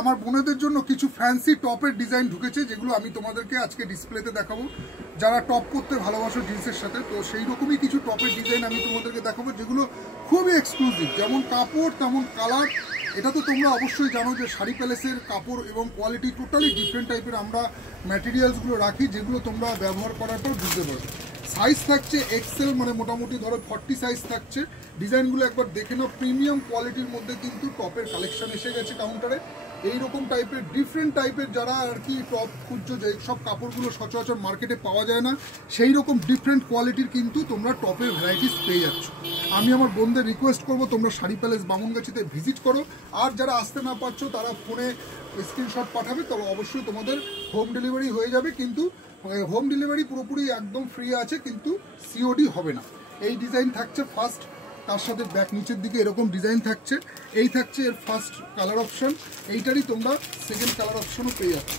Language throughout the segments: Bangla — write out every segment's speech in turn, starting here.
আমার বোনেদের জন্য কিছু ফ্যান্সি টপের ডিজাইন ঢুকেছে, যেগুলো আমি তোমাদেরকে আজকে ডিসপ্লেতে দেখাবো। যারা টপ করতে ভালোবাসো জিন্সের সাথে, তো সেই রকমই কিছু টপের ডিজাইন আমি তোমাদেরকে দেখাবো, যেগুলো খুবই এক্সক্লুসিভ। যেমন কাপড় তেমন কালার। এটা তো তোমরা অবশ্যই জানো যে শাড়ি প্যালেসের কাপড় এবং কোয়ালিটি টোটালি ডিফারেন্ট টাইপের আমরা ম্যাটেরিয়ালসগুলো রাখি, যেগুলো তোমরা ব্যবহার করার পর বুঝতে পারবে। সাইজ থাকছে এক্সেল, মানে মোটামুটি ধরো 40 সাইজ থাকছে। ডিজাইনগুলো একবার দেখে নাও, প্রিমিয়াম কোয়ালিটির মধ্যে কিন্তু টপের কালেকশন এসে গেছে কাউন্টারে। এইরকম টাইপের ডিফারেন্ট টাইপের যারা আর কি টপ খুঁজছো, যে সব কাপড়গুলো সচরাচর মার্কেটে পাওয়া যায় না, সেই রকম ডিফারেন্ট কোয়ালিটির কিন্তু তোমরা টপের ভ্যারাইটিস পেয়ে যাচ্ছ। আমি আমার বোনদের রিকোয়েস্ট করবো তোমরা শাড়ি প্যালেস বামুনগাছিতে ভিজিট করো। আর যারা আসতে না পারছো তারা ফোনে স্ক্রিনশট পাঠাবে, তবে অবশ্যই তোমাদের হোম ডেলিভারি হয়ে যাবে। কিন্তু হোম ডেলিভারি পুরোপুরি একদম ফ্রি আছে, কিন্তু সিওডি হবে না। এই ডিজাইন থাকছে ফার্স্ট, তার সাথে ব্যাক নিচের দিকে এরকম ডিজাইন থাকছে। এই থাকছে এর ফার্স্ট কালার অপশন, এইটারই তোমরা সেকেন্ড কালার অপশনও পেয়ে যাচ্ছ।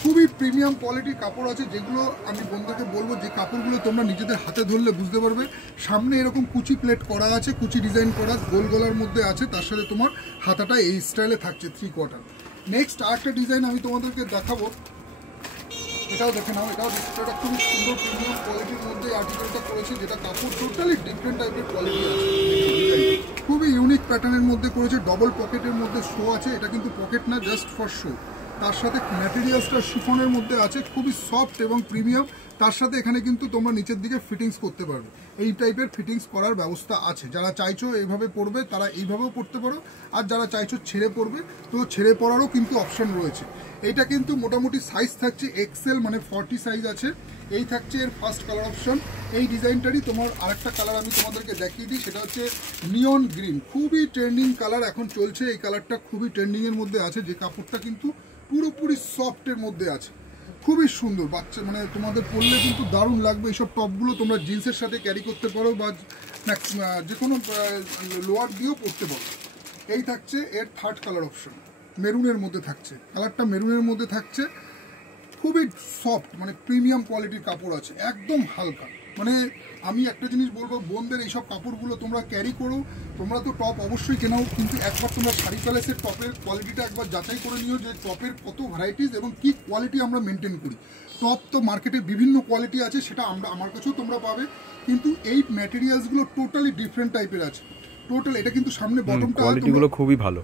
খুবই প্রিমিয়াম কোয়ালিটির কাপড় আছে, যেগুলো আমি বন্ধুকে বলবো যে কাপড়গুলো তোমরা নিজেদের হাতে ধরলে বুঝতে পারবে। সামনে এরকম কুচি প্লেট করা আছে, কুচি ডিজাইন করা গোল গলার মধ্যে আছে, তার সাথে তোমার হাতাটা এই স্টাইলে থাকছে 3/4। নেক্সট আরেকটা ডিজাইন আমি তোমাদেরকে দেখাবো, এটাও দেখে নাও। এটাও ডিসপ্লেটা খুবই সুন্দর প্রিমিয়াম কোয়ালিটির মধ্যে আর্টিকেলটা করেছে, যেটা কাপড় টোটালি ডিফারেন্ট টাইপের কোয়ালিটি আছে। খুবই ইউনিক প্যাটার্নের মধ্যে করেছে, ডবল পকেটের মধ্যে শো আছে। এটা কিন্তু পকেট না, জাস্ট ফর শো। তার সাথে ম্যাটেরিয়ালসটা শিফনের মধ্যে আছে, খুবই সফট এবং প্রিমিয়াম। তার সাথে এখানে কিন্তু তোমরা নিচের দিকে ফিটিংস করতে পারবে, এই টাইপের ফিটিংস করার ব্যবস্থা আছে। যারা চাইছো এইভাবে পরবে তারা এইভাবেও পরতে পারো, আর যারা চাইছো ছেড়ে পরবে তো ছেড়ে পরারও কিন্তু অপশন রয়েছে। এইটা কিন্তু মোটামুটি সাইজ থাকছে এক্সেল, মানে 40 সাইজ আছে। এই থাকছে এর ফার্স্ট কালার অপশন। এই ডিজাইনটারই তোমার আরেকটা কালার আমি তোমাদেরকে দেখিয়ে দিই, সেটা হচ্ছে নিয়ন গ্রিন। খুবই ট্রেন্ডিং কালার এখন চলছে, এই কালারটা খুবই ট্রেন্ডিংয়ের মধ্যে আছে। যে কাপড়টা কিন্তু পুরোপুরি সফটের মধ্যে আছে, খুবই সুন্দর। বাচ্চা মানে তোমাদের পরলে কিন্তু দারুণ লাগবে। এইসব টপগুলো তোমরা জিন্সের সাথে ক্যারি করতে পারো, বা যে কোনো লোয়ার দিয়েও পরতে পারো। এই থাকছে এর থার্ড কালার অপশন, মেরুনের মধ্যে থাকছে। কালারটা মেরুনের মধ্যে থাকছে, খুবই সফট, মানে প্রিমিয়াম কোয়ালিটির কাপড় আছে, একদম হালকা। মানে আমি একটা জিনিস বলবো বোনদের, এইসব কাপড়গুলো তোমরা ক্যারি করো। তোমরা তো টপ অবশ্যই কেনাও, কিন্তু একবার তোমরা শাড়ি প্যালেসের টপের কোয়ালিটিটা একবার যাচাই করে নিও, যে টপের কত ভ্যারাইটিস এবং কি কোয়ালিটি আমরা মেনটেন করি। টপ তো মার্কেটে বিভিন্ন কোয়ালিটি আছে, সেটা আমার কাছেও তোমরা পাবে, কিন্তু এই ম্যাটেরিয়ালসগুলো টোটালি ডিফারেন্ট টাইপের আছে। টোটাল এটা কিন্তু সামনে বটমটা কোয়ালিটিগুলো খুবই ভালো,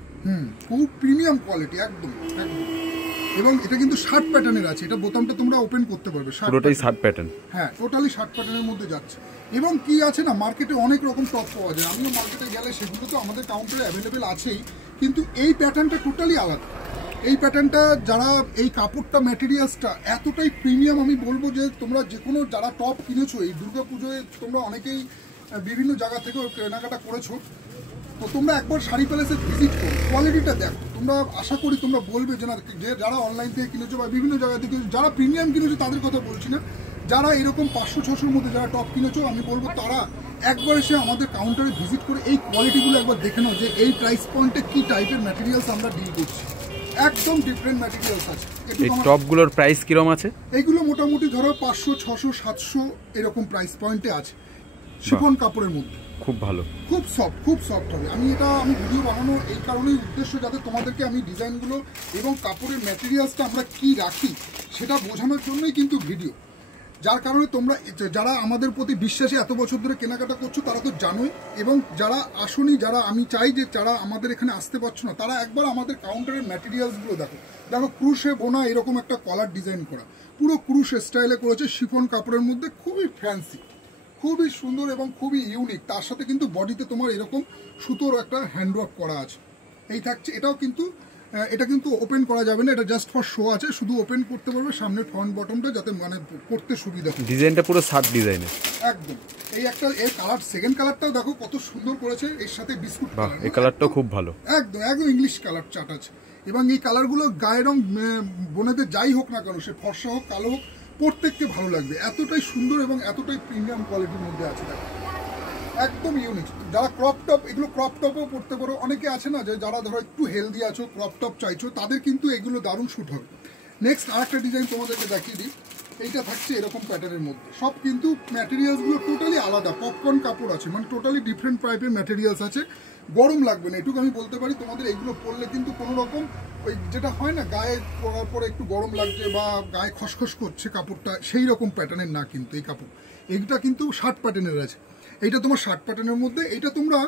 খুব প্রিমিয়াম কোয়ালিটি, একদম একদম। এবং এটা কিন্তু শার্ট প্যাটার্নের আছে, এটা বোতামটা তোমরা ওপেন করতে পারবে, পুরোটাই শার্ট প্যাটার্ন। হ্যাঁ, টোটালি শার্ট প্যাটার্নের মধ্যে যাচ্ছে। এবং কি আছে না, মার্কেটে অনেক রকম টপ পাওয়া যায়। আমিও মার্কেটে গেলে সেগুলো তো আমাদের কাউন্টারে অ্যাভেলেবেল আছেই, কিন্তু এই প্যাটার্নটা টোটালি আলাদা। এই প্যাটার্নটা যারা এই কাপড়টা ম্যাটেরিয়ালসটা এতটাই প্রিমিয়াম, আমি বলবো যে তোমরা যে কোনো যারা টপ কিনেছো এই দুর্গা পুজোয়, তোমরা অনেকেই বিভিন্ন জায়গা থেকে কেনাকাটা করেছো, তো তোমরা একবার শাড়ি প্যালেসে ভিজিট করো, কোয়ালিটিটা দেখো। তোমরা আশা করি তোমরা বলবে যে না, যে যারা অনলাইন থেকে কিনেছো বা বিভিন্ন জায়গা থেকে যারা প্রিমিয়াম কিনেছো তাদের কথা বলছি না, যারা এরকম 500-600-র মধ্যে যারা টপ কিনেছো, আমি বলবো তারা একবার এসে আমাদের কাউন্টারে ভিজিট করে এই কোয়ালিটিগুলো একবার দেখে নাও, যে এই প্রাইস পয়েন্টে কি টাইপের ম্যাটেরিয়ালস আমরা ডিল করছি। একদম ডিফারেন্ট ম্যাটেরিয়ালস আছে। এই টপগুলোর প্রাইস কিরকম আছে? এইগুলো মোটামুটি ধরো 500, 600, 700 এরকম প্রাইস পয়েন্টে আছে, শিফন কাপড়ের মধ্যে। খুব ভালো, খুব সফট হবে। আমি ভিডিও বানানো এই কারণেই উদ্দেশ্য, যাতে তোমাদেরকে আমি ডিজাইনগুলো এবং কাপড়ের ম্যাটেরিয়ালসটা আমরা কি রাখি সেটা বোঝানোর জন্যই কিন্তু ভিডিও। যার কারণে তোমরা যারা আমাদের প্রতি বিশ্বাসী এত বছর ধরে কেনাকাটা করছো তারা তো জানোই, এবং যারা আসোনি, যারা আমি চাই যে যারা আমাদের এখানে আসতে পারছো না, তারা একবার আমাদের কাউন্টারের ম্যাটেরিয়ালসগুলো দেখো। ক্রুশে বোনা এরকম একটা কলার ডিজাইন করা, পুরো ক্রুশ স্টাইলে করেছে, শিফন কাপড়ের মধ্যে, খুবই ফ্যান্সি, খুবই সুন্দর এবং খুবই ইউনিক। তার সাথে কিন্তু বডিতে তোমার এরকম সুতোর একটা হ্যান্ডওয়ার্ক করা আছে। এই থাকছে, এটা কিন্তু ওপেন করা যাবে না, এটা জাস্ট ফর শো আছে, শুধু ওপেন করতে পারবে সামনের ফ্রন্ট বটমটা, যাতে মানে পড়তে সুবিধা হয়। ডিজাইনটা পুরো শার্ট ডিজাইনের একদম। এই একটা এর কালার, সেকেন্ড কালারটাও দেখো কত সুন্দর করেছে, এর সাথে বিস্কুট কালার, এই কালারটাও খুব ভালো, একদম একদম ইংলিশ কালার চাট আছে। এবং এই কালারগুলো গায়ের রং বোনেদের যাই হোক না কেন, সে ফর্সা হোক কালো হোক, প্রত্যেককে ভালো লাগবে। এতটাই সুন্দর এবং এতটাই প্রিমিয়াম কোয়ালিটির মধ্যে আছে, একদম ইউনিক। যারা ক্রপ টপ, এগুলো ক্রপ টপও পড়তে পারো। অনেকে আছে না যে যারা ধরো একটু হেলদি আছো, ক্রপ টপ চাইছো, তাদের কিন্তু এগুলো দারুণ শ্যুট হবে। নেক্সট আরেকটা ডিজাইন তোমাদেরকে দেখিয়ে দিই, এইটা থাকছে এরকম প্যাটার্নের মধ্যে। সব কিন্তু ম্যাটেরিয়ালসগুলো টোটালি আলাদা, পপকর্ন কাপড় আছে, মানে টোটালি ডিফারেন্ট টাইপের ম্যাটেরিয়ালস আছে। গরম লাগবে না, এটুকু আমি বলতে পারি। তোমাদের এইগুলো পরলে কিন্তু কোনো রকম ওই যেটা হয় না গায়ে পরার পরে একটু গরম লাগছে বা গায়ে খসখস করছে কাপড়টা, সেই রকম প্যাটার্নের না কিন্তু এই কাপড়। এইটা কিন্তু শার্ট প্যাটার্নের আছে। এইটা তোমার শার্ট প্যাটার্নের মধ্যে, এইটা তোমরা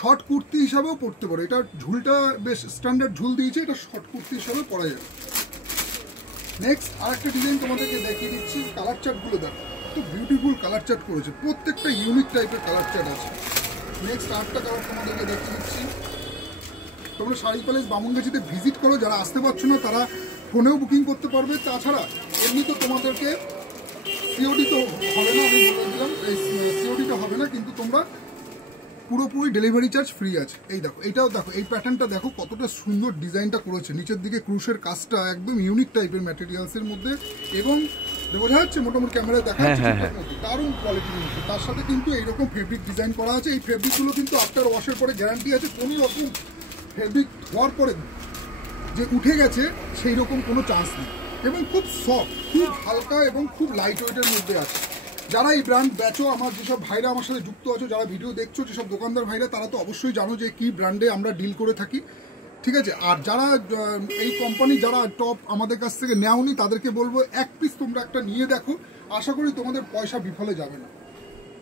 শর্ট কুর্তি হিসাবেও পরতে পারো। এটা ঝুলটা বেশ স্ট্যান্ডার্ড ঝুল দিয়েছে, এটা শর্ট কুর্তি হিসাবে পরা যাবে। নেক্সট আরেকটা ডিজাইন তোমাদেরকে দেখিয়ে দিচ্ছি। কালার চার্টগুলো দেখো, তো বিউটিফুল কালার চার্ট করেছে, প্রত্যেকটা ইউনিক টাইপের কালার চার্ট আছে। নেক্সট আরেকটা কালার তোমাদেরকে দেখিয়ে দিচ্ছি। তোমরা শাড়ি প্যালেস বামুনগাছিতে ভিজিট করো, যারা আসতে পারছো না তারা ফোনেও বুকিং করতে পারবে। তাছাড়া এমনি তো তোমাদেরকে সিওডি তো হবে না, আমি বলে দিলাম সিওডিটা হবে না, কিন্তু তোমরা পুরোপুরি ডেলিভারি চার্জ ফ্রি আছে। এই দেখো, এইটাও দেখো, এই প্যাটার্নটা দেখো কতটা সুন্দর ডিজাইনটা করেছে। নিচের দিকে ক্রুশের কাজটা একদম ইউনিক টাইপের ম্যাটেরিয়ালসের মধ্যে, এবং বোঝা যাচ্ছে মোটামুটি ক্যামেরায় দেখা যাচ্ছে ঠিকঠাক মতো, দারুণ কোয়ালিটির মধ্যে। তার সাথে কিন্তু এইরকম ফেব্রিক ডিজাইন করা আছে। এই ফেব্রিকগুলো কিন্তু আফটার ওয়াশের পরে গ্যারান্টি আছে, কোনো রকম ফেব্রিক ধোয়ার পরে যে উঠে গেছে সেই রকম কোনো চান্স নেই, এবং খুব সফট, খুব হালকা এবং খুব লাইট ওয়েটের মধ্যে আছে। যারা এই ব্র্যান্ড বেচো, আমার যেসব ভাইরা আমার সাথে যুক্ত আছো, যারা ভিডিও দেখছো, যেসব দোকানদার ভাইরা, তারা তো অবশ্যই জানো যে কি ব্র্যান্ডে আমরা ডিল করে থাকি, ঠিক আছে। আর যারা এই কোম্পানি যারা টপ আমাদের কাছ থেকে নেওনি, তাদেরকে বলবো এক পিস তোমরা একটা নিয়ে দেখো, আশা করি তোমাদের পয়সা বিফলে যাবে না।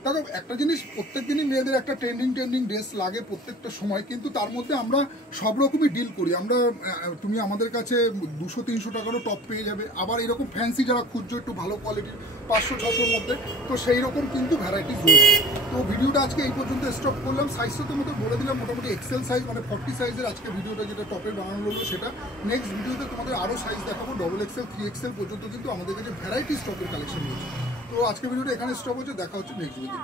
দেখো একটা জিনিস, প্রত্যেক দিনই মেয়েদের একটা ট্রেন্ডিং ড্রেস লাগে প্রত্যেকটা সময়, কিন্তু তার মধ্যে আমরা সব রকমই ডিল করি। আমরা তুমি আমাদের কাছে 200-300 টাকারও টপ পেয়ে যাবে। আবার এরকম ফ্যান্সি যারা খুঁজছো একটু ভালো কোয়ালিটির 500-600-র মধ্যে, তো সেই রকম কিন্তু ভ্যারাইটিস রয়েছে। তো ভিডিওটা আজকে এই পর্যন্ত স্টপ করলাম। সাইজটা তোমাদের বলে দিলাম, মোটামুটি এক্সেল সাইজ, মানে 40 সাইজের আজকে ভিডিওটা যেটা টপের বানানো হলো সেটা। নেক্সট ভিডিওতে তোমাদের আরও সাইজ দেখাবো, XXL 3XL পর্যন্ত কিন্তু আমাদের কাছে ভ্যারাইটিস টপের কালেকশন রয়েছে। তো আজকে ভিডিওটা এখানে স্টপ হচ্ছে, দেখা হচ্ছে নেক্সট ভিডিও।